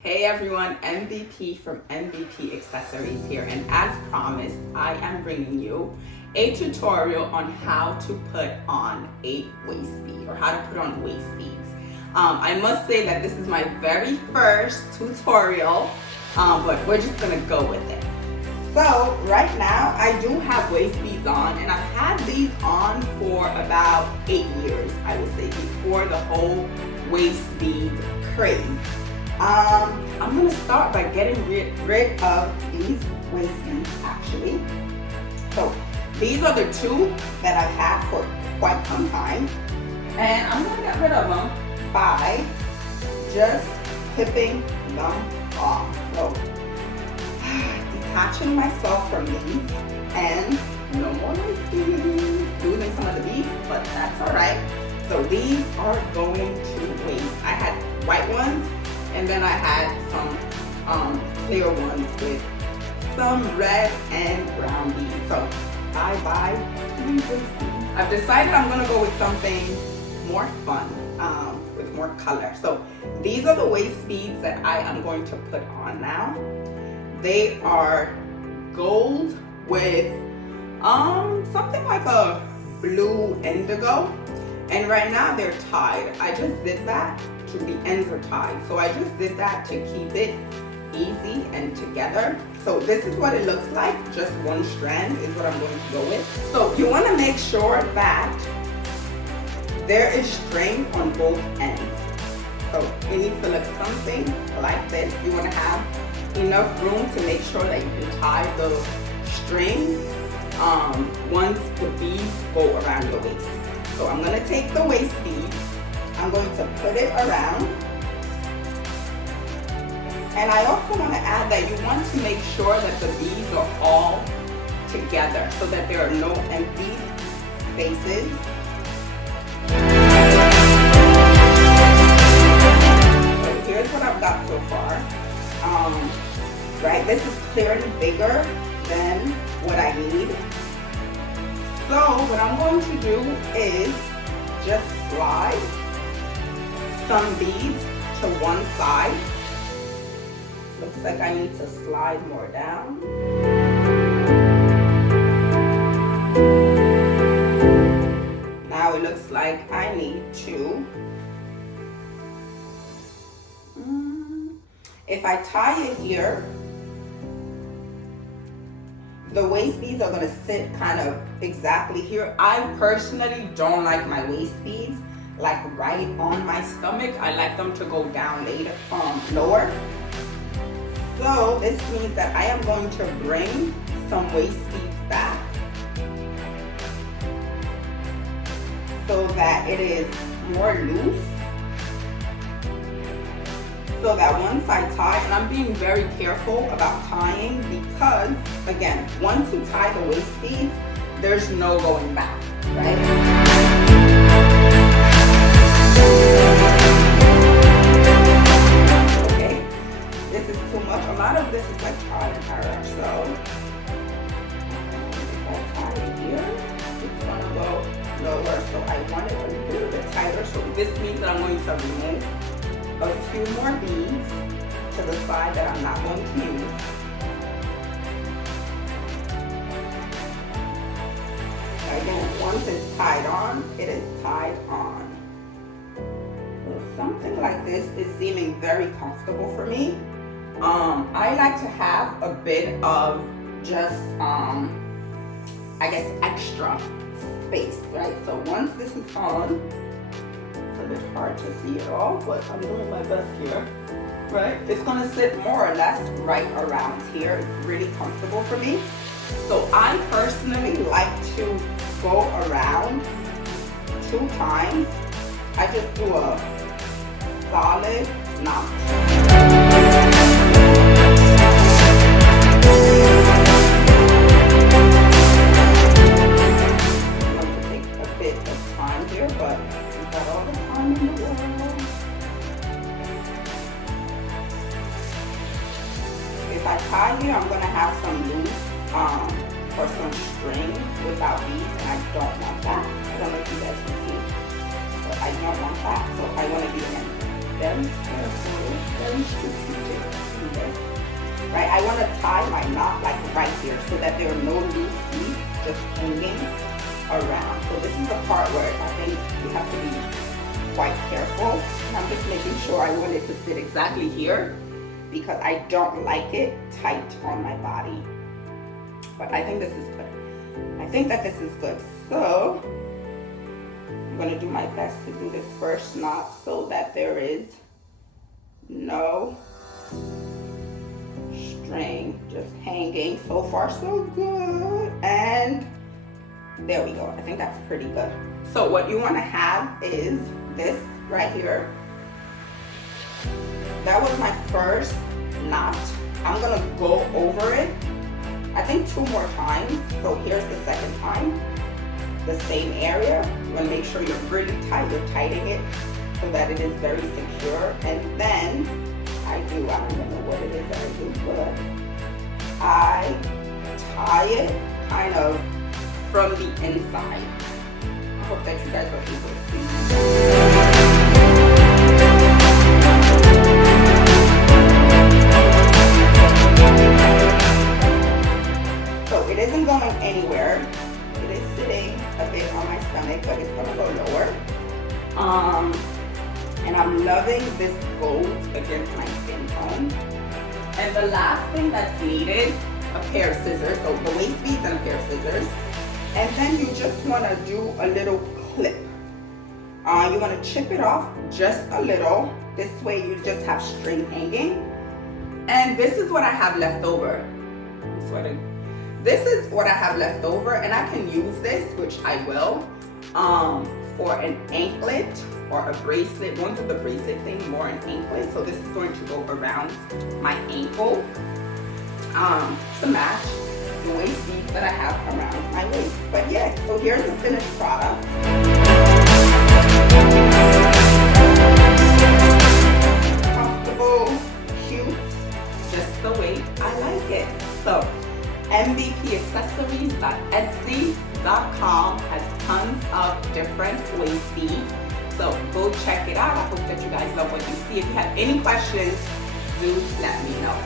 Hey everyone, MVP from MBP Accessories here, and as promised, I am bringing you a tutorial on how to put on a waist bead or how to put on waist beads. I must say that this is my very first tutorial, but we're just gonna go with it. So right now I do have waist beads on, and I've had these on for about 8 years, I would say, before the whole waist bead craze. I'm going to start by getting rid of these waist beads actually. So these are the two that I've had for quite some time, and I'm going to get rid of them by just clipping them off. So detaching myself from these, and no more waist beads. Losing some of the beads, but that's alright. So these are going to waste. I had white ones, and then I had some clear ones with some red and brown beads. So bye these waist beads. I've decided I'm gonna go with something more fun, with more color. So these are the waist beads that I am going to put on now. They are gold with something like a blue indigo, and right now they're tied. I just did that. The ends are tied, so I just did that to keep it easy and together. So this is what it looks like. Just one strand is what I'm going to go with. So you want to make sure that there is string on both ends. So you need to look something like this. You want to have enough room to make sure that you can tie the string once the beads go around the waist. So I'm going to take the waist bead, I'm going to put it around, and I also want to add that you want to make sure that the beads are all together so that there are no empty spaces. So here's what I've got so far. Right, this is clearly bigger than what I need. So what I'm going to do is just slide some beads to one side. Looks like I need to slide more down. Now it looks like I need to, if I tie it here, the waist beads are going to sit kind of exactly here. I personally don't like my waist beads like right on my stomach. I like them to go down later, lower. So this means that I am going to bring some waist beads back so that it is more loose, so that once I tie, and I'm being very careful about tying because, again, once you tie the waist beads, there's no going back, right? Okay, this is too much. A lot of this is like trial and error, so if I tie it here, it's gonna go lower, so I want it a little bit tighter. So this means that I'm going to remove a few more beads to the side that I'm not going to use. Again, once it's tied on, it is tied on. So something like this is seeming very comfortable for me. I like to have a bit of just, I guess, extra space, right? So once this is on, it's a bit hard to see it all, but I'm doing my best here, right? It's gonna sit more or less right around here. It's really comfortable for me. So I personally like to go around 2 times. I just do a solid knot. I'm going to take a bit of time here, but we've got all the time in the world. If I tie here, I'm going to have some loose or some string without beads, and I don't want that. I don't know if you guys can see, but I don't want that. So I want to be very careful, very strategic. right? I want to tie my knot like right here so that there are no loose teeth just hanging around. So this is the part where I think you have to be quite careful. And I'm just making sure I want it to sit exactly here because I don't like it tight on my body. But I think this is good. I think that this is good. So I'm going to do my best to do this first knot so that there is no string just hanging. So far so good. And there we go. I think that's pretty good. So what you want to have is this right here. That was my first knot. I'm going to go over it, I think 2 more times. So here's the second time. The same area. You want to make sure you're really tight. You're tightening it so that it is very secure. And then I don't even know what it is that I do, but I tie it kind of from the inside. I hope that you guys are able to see. So it isn't going anywhere. It is sitting a bit on my stomach, but it's gonna go lower. And I'm loving this gold against my skin tone. And the last thing that's needed, a pair of scissors, so the waist beads and a pair of scissors. And then you just want to do a little clip. You want to chip it off just a little. This way you just have string hanging. And this is what I have left over. I'm sweating. This is what I have left over, and I can use this, which I will, for an anklet or a bracelet. Going through the bracelet thing, more an anklet. So this is going to go around my ankle to match the waist beads that I have around my waist. But yeah, so here's the finished product. Comfortable, cute, just the way I like it. So MBPaccessories.etsy.com has tons of different waist beads. So go check it out. I hope that you guys love what you see. If you have any questions, do let me know.